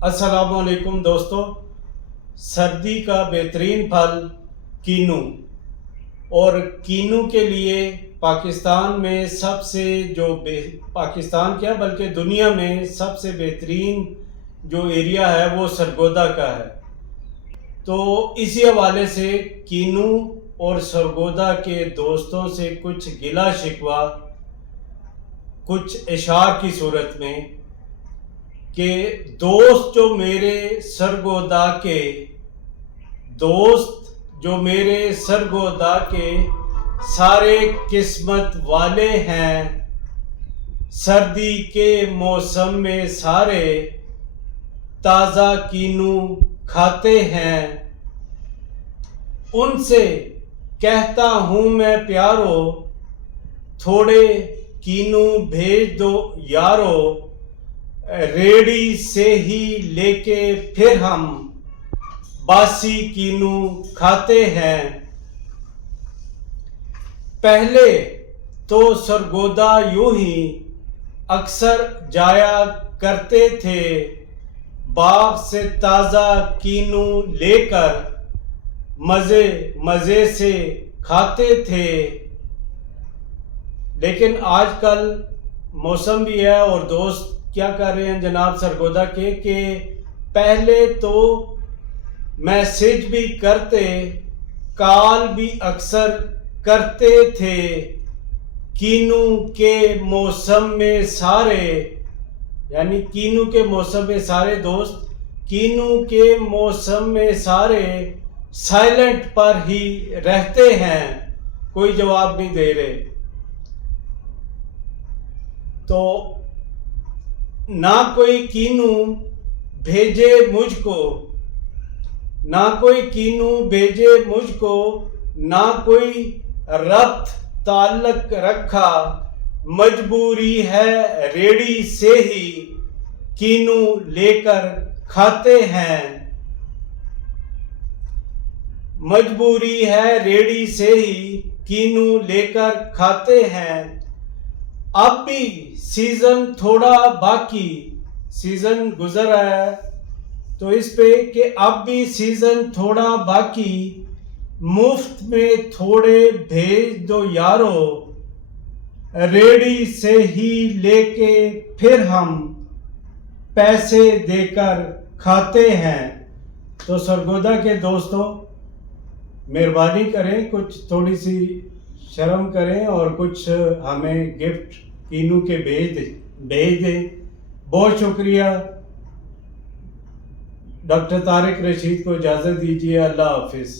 अस्सलामुअलैकुम दोस्तों। सर्दी का बेहतरीन फल कीनू, और कीनू के लिए पाकिस्तान में पाकिस्तान क्या बल्कि दुनिया में सबसे बेहतरीन जो एरिया है वो सरगोदा का है। तो इसी हवाले से कीनू और सरगोदा के दोस्तों से कुछ गिला शिकवा कुछ इशार की सूरत में कि दोस्त जो मेरे सरगोदा के सारे किस्मत वाले हैं, सर्दी के मौसम में सारे ताज़ा कीनू खाते हैं। उनसे कहता हूँ मैं प्यारो, थोड़े कीनू भेज दो यारो, रेडी से ही लेके फिर हम बासी कीनू खाते हैं। पहले तो सरगोदा यूं ही अक्सर जाया करते थे, बाग से ताज़ा कीनू लेकर मज़े मज़े से खाते थे। लेकिन आजकल मौसम भी है और दोस्त क्या कर रहे हैं जनाब सरगोदा के कि पहले तो मैसेज भी करते, कॉल भी अक्सर करते थे। कीनू के मौसम में सारे, यानी कीनू के मौसम में सारे दोस्त कीनू के मौसम में सारे साइलेंट पर ही रहते हैं, कोई जवाब नहीं दे रहे। तो ना कोई कीनू भेजे मुझको, ना कोई कीनू भेजे मुझको, ना कोई रब्त ताल्लुक रखा, मजबूरी है रेडी से ही कीनू लेकर खाते हैं। मजबूरी है रेडी से ही कीनू लेकर खाते हैं। अब भी सीज़न थोड़ा बाकी, सीज़न गुजर है तो इस पे कि अब भी सीज़न थोड़ा बाकी, मुफ्त में थोड़े भेज दो यारो, रेडी से ही लेके फिर हम पैसे देकर खाते हैं। तो सरगोदा के दोस्तों मेहरबानी करें, कुछ थोड़ी सी शर्म करें और कुछ हमें गिफ्ट कीनू के भेज दें। बहुत शुक्रिया। डॉक्टर तारिक रशीद को इजाज़त दीजिए। अल्लाह हाफिज़।